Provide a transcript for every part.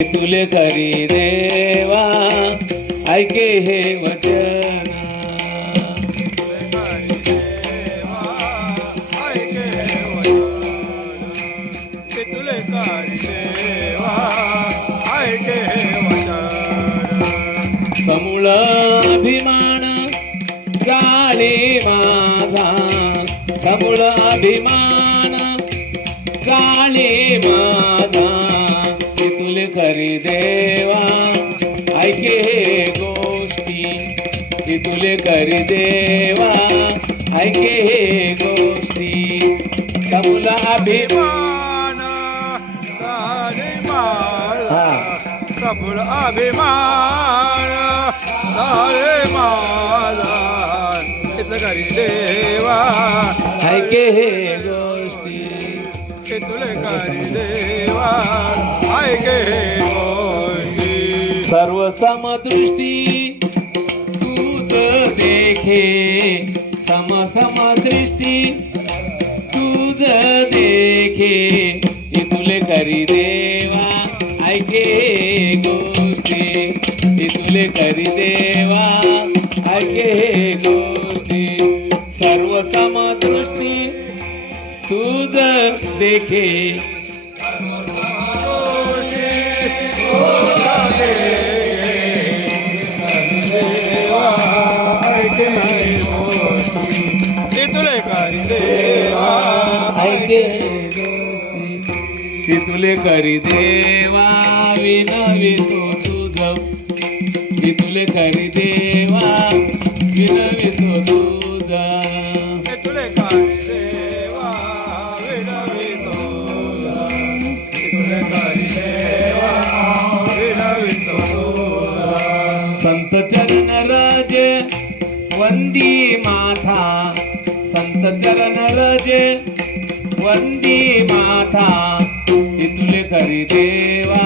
तुले करी देवा ऐके हे वचन तुले करी देवा ऐके वचन समूळ अभिमान जाळे माझा समूळ अभिमान जाळे माझा तुले करी देवा ऐके हे गोष्टी तुले करी देवा ऐके हे गोष्टी समूळ अभिमान सारे माला सबुल अभिमान सारे माला इथं करी देवा ऐके हे गोष्टी तुले करी देवा ऐके गोष्टी सर्व समदृष्टी तूच देखे समदृष्टी तूच देखे तुले करी देवा ऐके गोष्टी तुले करी देवा ऐके गोष्टी सर्व समदृष्टी तूच देखे तुले करी देवा ऐके ती तुले करी देवा विनवितो तुझ ती तुले करी देवा विनवितो तुझ तुले करी देवा विनवितो तुले करी देवा विनवितो संत चरण रज वंदी माथा संत चरण रज वंदी माथा तुले करी देवा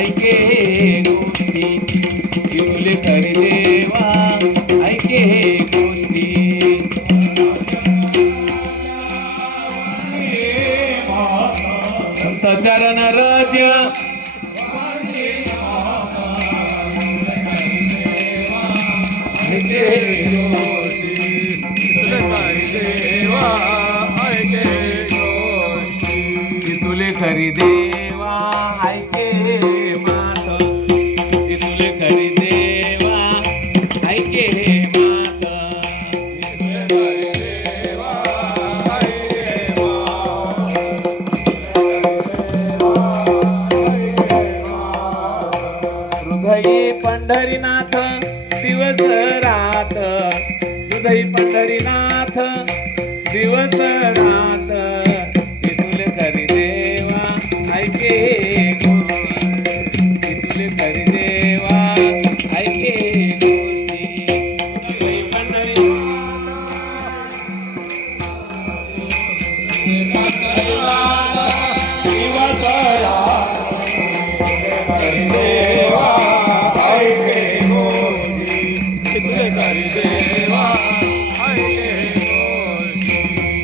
ऐके गोष्टी तुले करी देवा ऐके गोष्टी संत चरण रज तुले करी देवा ऐके गोष्टी तुले करी देवा ऐके मात तुले करी देवा ऐके मात हृदयी पंढरीनाथ दिवस रात हृदयी पंढरीनाथ दिवस रात तुले करी देवा ऐके गोष्टी तुले करी देवा ऐके गोष्टी हृदयी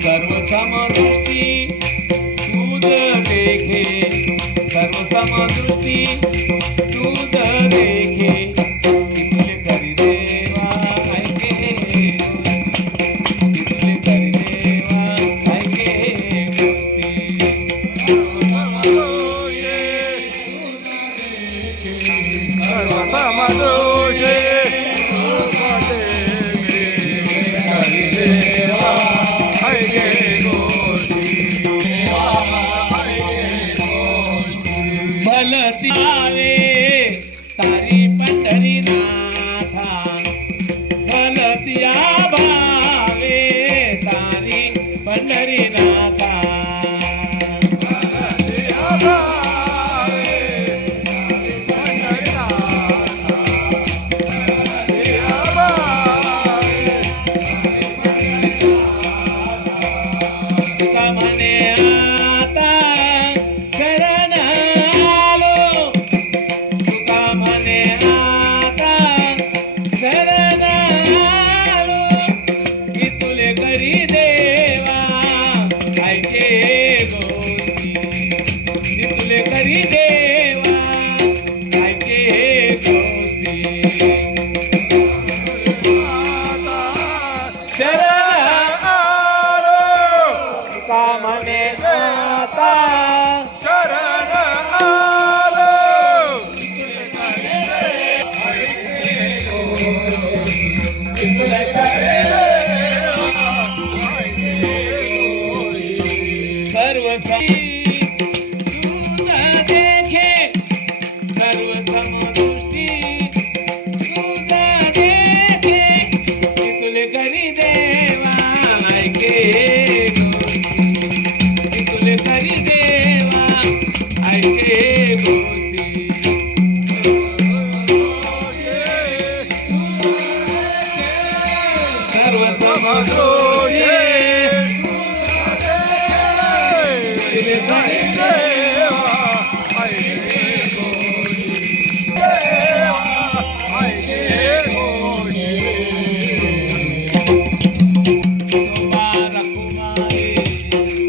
सर्व समदृष्टी तूच देखे सर्व समदृष्टी तूच देखे तुले करी देवा ऐके तुले करी देवा ऐके गोष्टी भलती आवे तारी पंढरीनाथा भलती